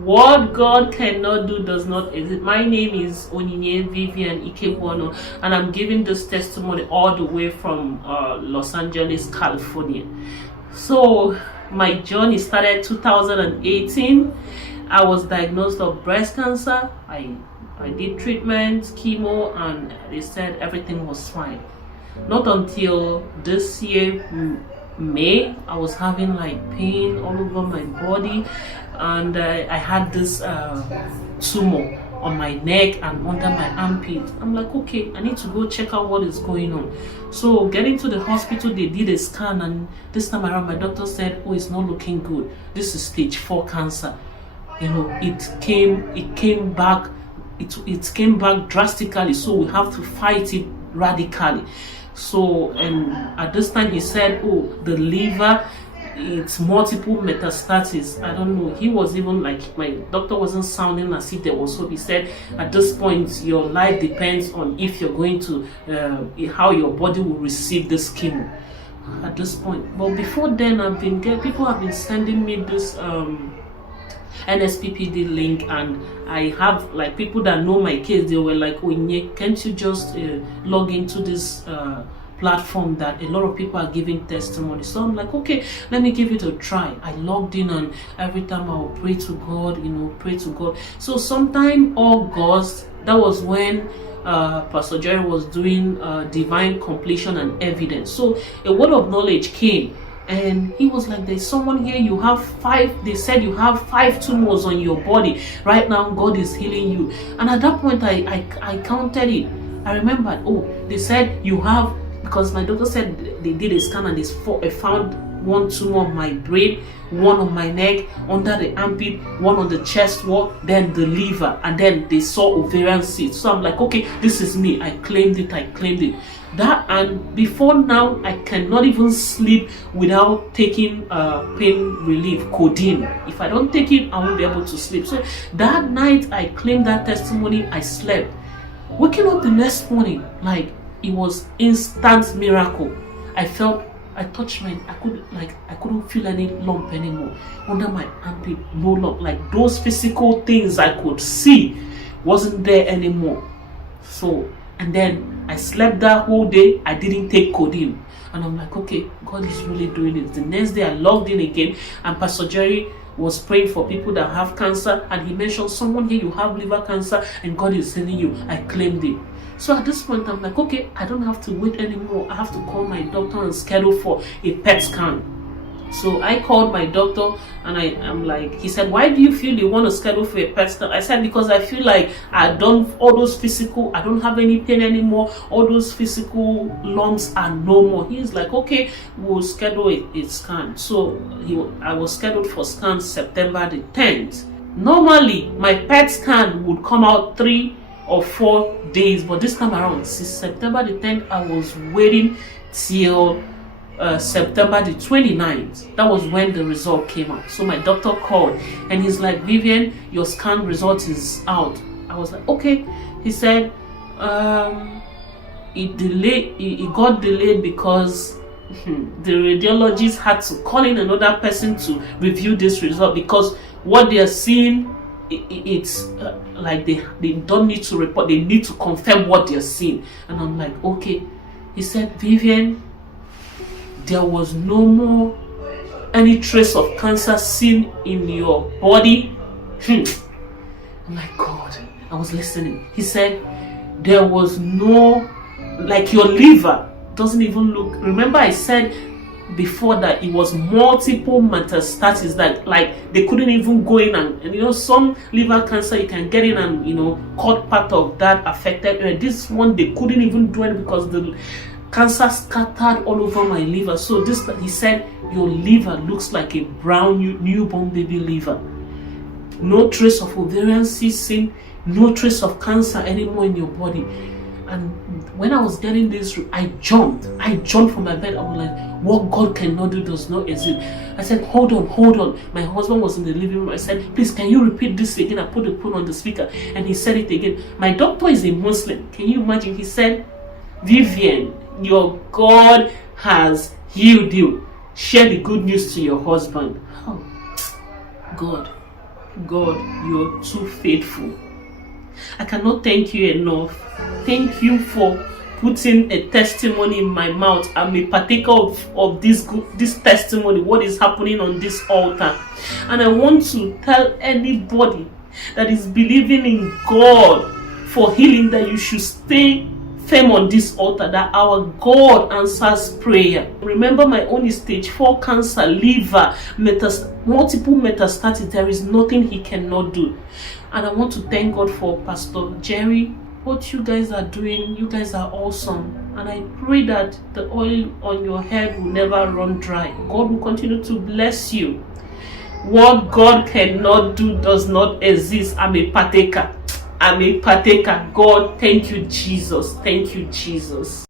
What God cannot do does not exist. My name is Onyinye Vivian Ikebwono, and I'm giving this testimony all the way from Los Angeles, California. So my journey started 2018. I was diagnosed of breast cancer. I did treatment, chemo, and they said everything was fine. Not until this year, May, I was having like pain all over my body, and I had this tumor on my neck and under my armpit. I'm like, okay, I need to go check out what is going on. So getting to the hospital, they did a scan, and this time around my doctor said, oh, it's not looking good. This is stage 4 cancer. You know, it came back drastically, so we have to fight it radically. So, and at this time he said, oh, the liver, it's multiple metastasis. I don't know, he was even like, my doctor wasn't sounding as if there was hope. He said, at this point your life depends on if you're going to how your body will receive this chemo at this point. But before then, people have been sending me this NSPPD link, and I have like people that know my case. They were like, oh, can't you just log into this platform that a lot of people are giving testimony? So I'm like, okay, let me give it a try. I logged in, and every time I will pray to God, pray to God. So sometime August, that was when Pastor Jerry was doing divine completion and evidence. So a word of knowledge came, and he was like, there's someone here, you have 5, they said you have 5 tumors on your body right now, God is healing you. And at that point I counted it. I remembered, oh, they said you have, because my doctor said they did a scan, and they found 1 tumor on my brain, 1 on my neck, under the armpit, 1 on the chest wall, then the liver, and then they saw ovarian cyst. So I'm like, okay, this is me. I claimed it. That, and before now, I cannot even sleep without taking pain relief, codeine. If I don't take it, I won't be able to sleep. So that night I claimed that testimony, I slept. Waking up the next morning, like, it was instant miracle. I touched I couldn't feel any lump anymore. Under my armpit, no lump. Like, those physical things I could see wasn't there anymore. So, and then I slept that whole day. I didn't take codeine. And I'm like, okay, God is really doing it. The next day I logged in again, and Pastor Jerry was praying for people that have cancer, and he mentioned, someone here, you have liver cancer and God is healing you. I claimed it. So at this point I'm like, okay, I don't have to wait anymore. I have to call my doctor and schedule for a PET scan. So I called my doctor, and I'm like, he said, why do you feel you want to schedule for a PET scan? I said, because I feel like I've done all those physical, I don't have any pain anymore, all those physical lumps are no more. He's like, okay, we'll schedule a scan. So I was scheduled for scan September the 10th. Normally my PET scan would come out 3 or 4 days, but this time around, since September the 10th, I was waiting till September the 29th. That was when the result came out. So my doctor called, and he's like, Vivian, your scan result is out. I was like, okay. He said it got delayed because the radiologist had to call in another person to review this result, because what they are seeing, it's like they don't need to report, they need to confirm what they're seeing. And I'm like, okay. He said, Vivian, there was no more any trace of cancer seen in your body. I'm like, God, I was listening. He said, there was no, like, your liver doesn't even look, remember I said before that it was multiple metastasis, that like they couldn't even go in, and some liver cancer you can get in and cut part of that affected area. This one they couldn't even do it because the cancer scattered all over my liver. So he said, your liver looks like a brown newborn baby liver. No trace of ovarian cyst seen, no trace of cancer anymore in your body. And when I was getting this, I jumped from my bed. I was like, what God cannot do does not exist. I said, hold on. My husband was in the living room. I said, please, can you repeat this again? I put the phone on the speaker, and he said it again. My doctor is a Muslim. Can you imagine? He said, Vivian, your God has healed you. Share the good news to your husband. Oh, God. God, you're too faithful. I cannot thank you enough. Thank you for putting a testimony in my mouth. I'm a partaker of this testimony, what is happening on this altar. And I want to tell anybody that is believing in God for healing that you should stay firm on this altar, that our God answers prayer. Remember, my own is stage 4 cancer, liver, multiple metastasis. There is nothing he cannot do. And I want to thank God for Pastor Jerry. What you guys are doing, you guys are awesome. And I pray that the oil on your head will never run dry. God will continue to bless you. What God cannot do does not exist. I'm a partaker. I'm a partaker. God, thank you, Jesus. Thank you, Jesus.